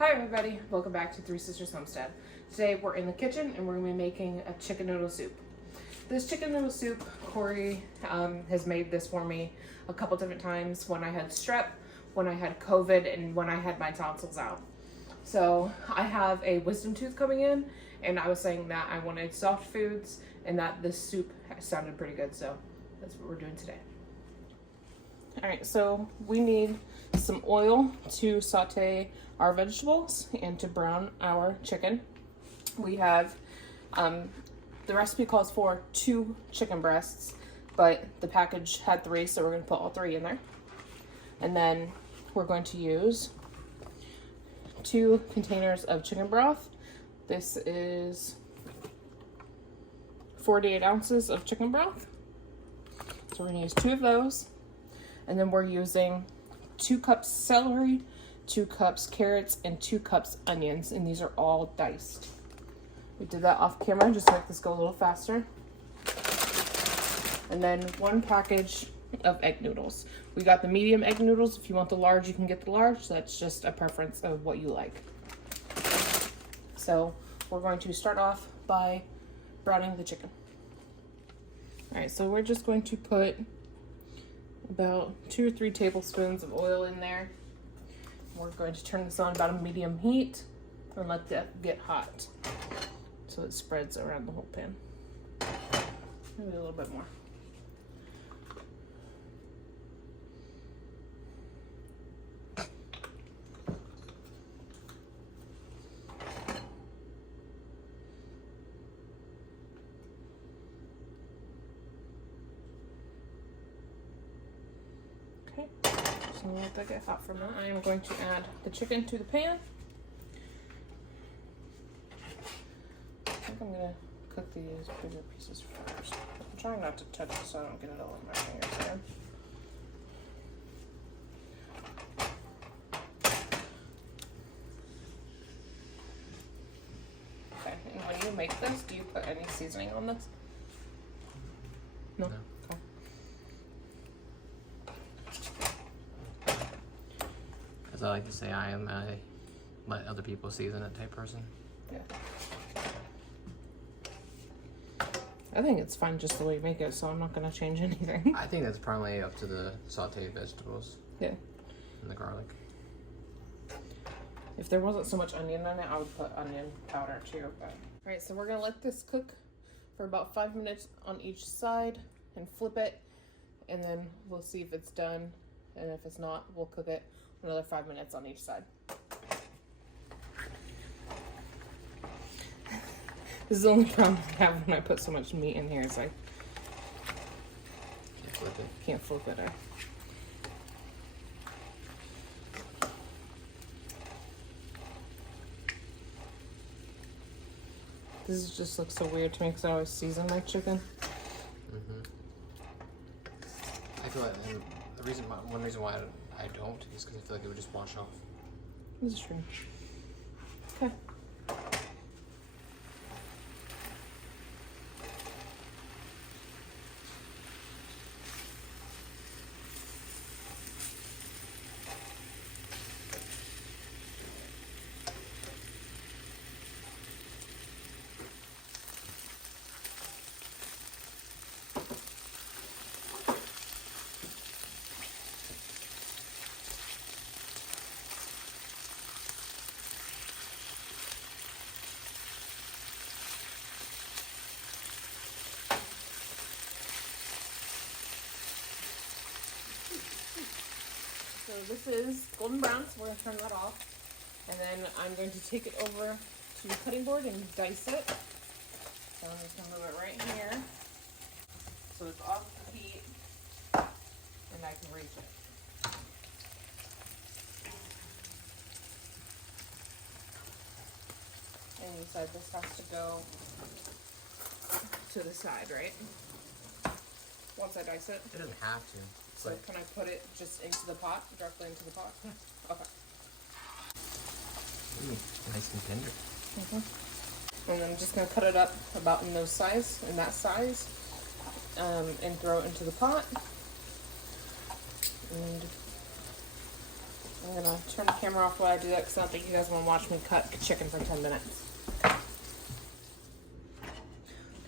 Hi everybody, welcome back to Three Sisters Homestead. Today we're in the kitchen and we're going to be making a chicken noodle soup. This chicken noodle soup, Corey has made this for me a couple different times when I had strep, when I had COVID, and when I had my tonsils out. So I have a wisdom tooth coming in, and I was saying that I wanted soft foods and that this soup sounded pretty good, so that's what we're doing today. Alright, so we need some oil to saute our vegetables and to brown our chicken. We have, the recipe calls for 2 chicken breasts, but the package had 3, so we're going to put all 3 in there. And then we're going to use 2 containers of chicken broth. This is 48 ounces of chicken broth. So we're going to use 2 of those. And then we're using 2 cups celery, 2 cups carrots, and 2 cups onions, and these are all diced. We did that off camera just to make this go a little faster. And then 1 package of egg noodles. We got the medium egg noodles. If you want the large, you can get the large. That's just a preference of what you like. So we're going to start off by browning the chicken. All right, so we're just going to put about 2 or 3 tablespoons of oil in there. We're going to turn this on about a medium heat and let that get hot so it spreads around the whole pan. Maybe a little bit more. Okay, so let that get hot for a minute. I am going to add the chicken to the pan. I think I'm gonna cook these bigger pieces first. I'm trying not to touch it so I don't get it all in my fingers there. Okay, and when you make this, do you put any seasoning on this? No. Okay. As I like to say, I am a let other people season it type person. Yeah. I think it's fine just the way you make it, so I'm not going to change anything. I think that's probably up to the sauteed vegetables. Yeah. And the garlic. If there wasn't so much onion in it, I would put onion powder too. But alright, so we're going to let this cook for about 5 minutes on each side and flip it, and then we'll see if it's done, and if it's not, we'll cook it another 5 minutes on each side. This is the only problem I have when I put so much meat in here, is I can't flip it. This just looks so weird to me because I always season my chicken. I feel like one reason why I don't is because I feel like it would just wash off. This is true. Okay. So this is golden brown, so we're going to turn that off. And then I'm going to take it over to the cutting board and dice it. So I'm just going to move it right here. So it's off the heat and I can reach it. And you said this has to go to the side, right? Once I dice it? It doesn't have to. So can I put it just into the pot, directly into the pot? Yeah. Okay. Ooh, nice and tender. And I'm just gonna cut it up about in that size, and throw it into the pot. And I'm gonna turn the camera off while I do that because I don't think you guys want to watch me cut chicken for 10 minutes.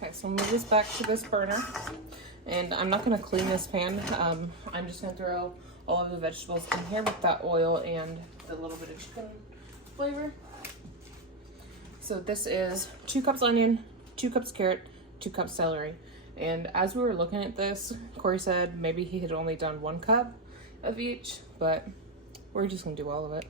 Okay, so I'll move this back to this burner. And I'm not gonna clean this pan. I'm just gonna throw all of the vegetables in here with that oil and the little bit of chicken flavor. So this is 2 cups onion, 2 cups carrot, 2 cups celery. And as we were looking at this, Corey said maybe he had only done 1 cup of each, but we're just gonna do all of it.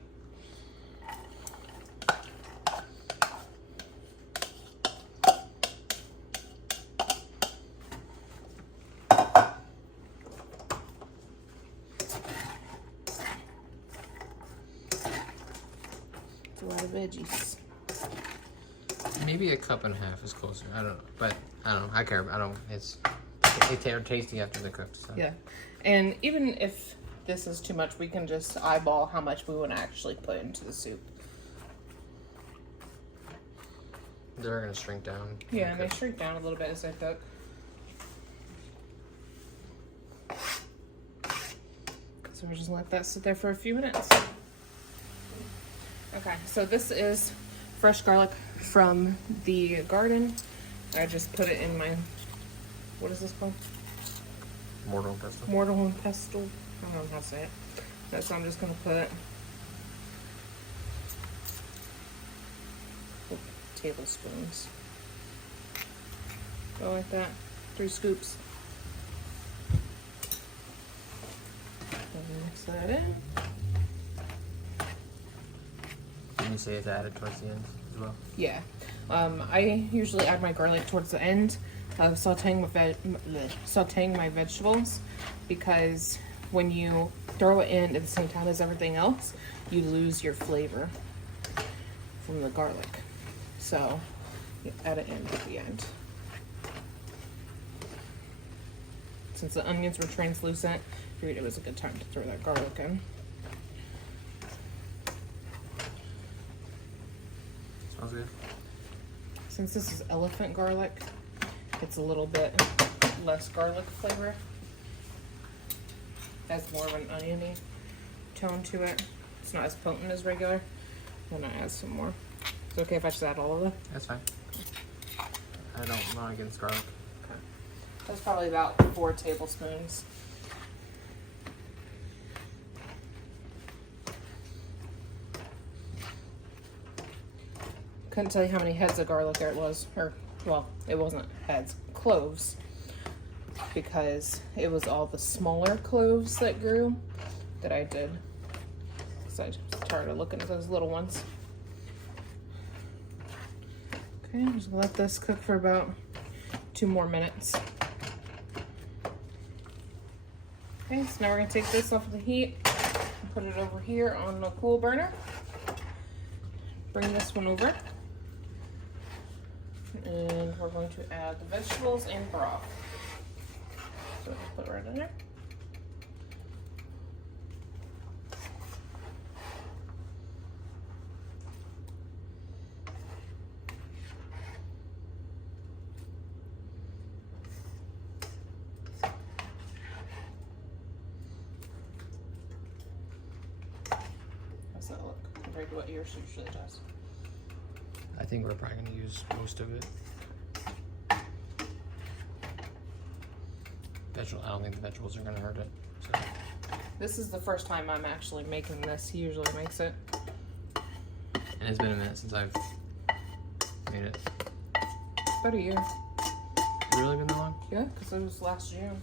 It's a lot of veggies. Maybe a cup and a half is closer. I don't know, but I don't know. I care. I don't. They're tasty after they're cooked. So. Yeah, and even if this is too much, we can just eyeball how much we want to actually put into the soup. They're gonna shrink down. Yeah, and they shrink down a little bit as they cook. So we're just gonna let that sit there for a few minutes. Okay, so this is fresh garlic from the garden. I just put it in my, what is this called? Mortal and pestle. Mortal and pestle. I don't know how to say it. So I'm just gonna put tablespoons. Go like that. 3 scoops. And mix that in. Didn't you say it's added towards the end as well? Yeah. I usually add my garlic towards the end of sauteing my vegetables, because when you throw it in at the same time as everything else, you lose your flavor from the garlic. So you add it in at the end. Since the onions were translucent, I figured it was a good time to throw that garlic in. Smells good. Since this is elephant garlic, it's a little bit less garlic flavor. Has more of an oniony tone to it. It's not as potent as regular. Then I add some more. Is it okay if I just add all of it? That's fine. I'm not against garlic. Okay. That's probably about 4 tablespoons. Couldn't tell you how many heads of garlic there it was, or, well, it wasn't heads, cloves, because it was all the smaller cloves that grew that I did. So I just tired of looking at those little ones. Okay, I'm just gonna let this cook for about 2 more minutes. Okay, so now we're gonna take this off of the heat and put it over here on the cool burner. Bring this one over. And we're going to add the vegetables and broth. So just put it right in there. How's that look compared to what yours usually does? I think we're probably gonna use most of it. I don't think the vegetables are gonna hurt it. So. This is the first time I'm actually making this. He usually makes it. And it's been a minute since I've made it. About a year. Really been that long? Yeah, because it was last June.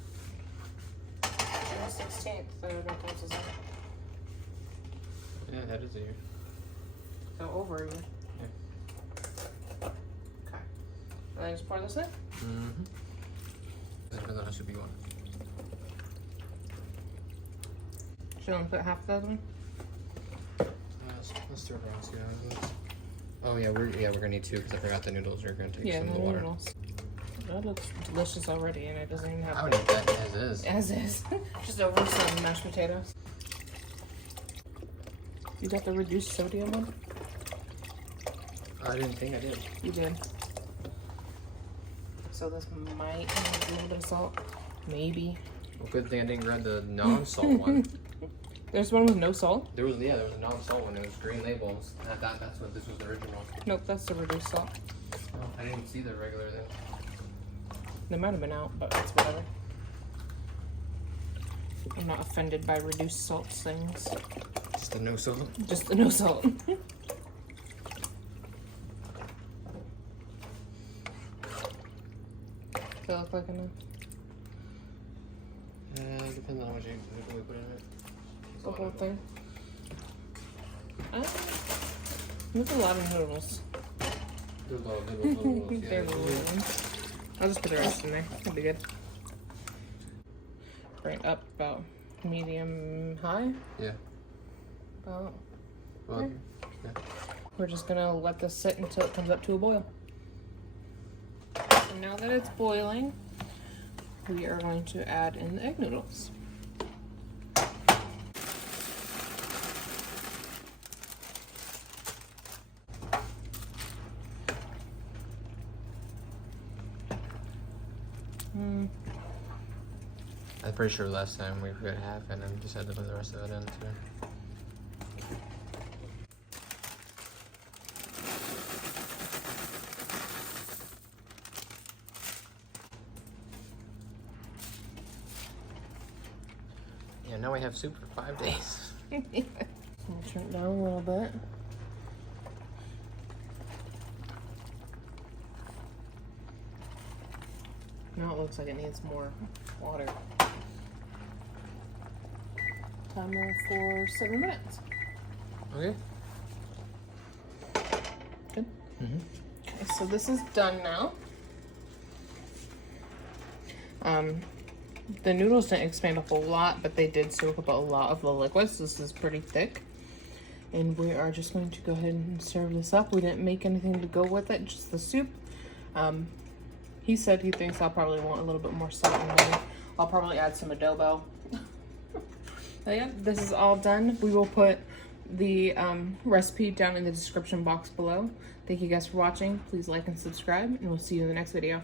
June 16th. So it was Yeah, that is a year. so over a year. Yeah. Okay. And then just pour this in. Mm-hmm. Depends on how soupy you want. Should I put half of that one? Let's stir it around. See how it looks. Oh yeah, we're gonna need 2 because I forgot the noodles are gonna take some of the water. Noodles. That looks delicious already, and it doesn't even have. I would eat that as is. As is. Just over some mashed potatoes. You got the reduced sodium one? I didn't think I did. You did. So this might need a little bit of salt. Maybe. Well, good thing I didn't grab the non-salt one. There's one with no salt. There was a non-salt one. It was green labels. I thought that's what this was the original. Nope, that's the reduced salt. Oh, I didn't see the regular thing. They might have been out, but it's whatever. I'm not offended by reduced salt things. Just the no salt. Just the no salt. Does that look like enough? Depends on how much you put in it. The whole thing. There's a lot of noodles. There's a lot of little They're little ones. I'll just put the rest in there. It'll be good. Bring it up about medium high. Yeah. About. Well, yeah. We're just gonna let this sit until it comes up to a boil. So now that it's boiling, we are going to add in the egg noodles. I'm pretty sure last time we put half and then just had to put the rest of it in too. Yeah, now we have soup for 5 days. I'll turn it down a little bit. Now it looks like it needs more water. Timer for 7 minutes. Okay. Good. Mm-hmm. Okay, so this is done now. The noodles didn't expand a whole lot, but they did soak up a lot of the liquids. This is pretty thick. And we are just going to go ahead and serve this up. We didn't make anything to go with it, just the soup. He said he thinks I'll probably want a little bit more salt and maybe I'll probably add some adobo. But yeah, this is all done. We will put the recipe down in the description box below. Thank you guys for watching. Please like and subscribe, and we'll see you in the next video.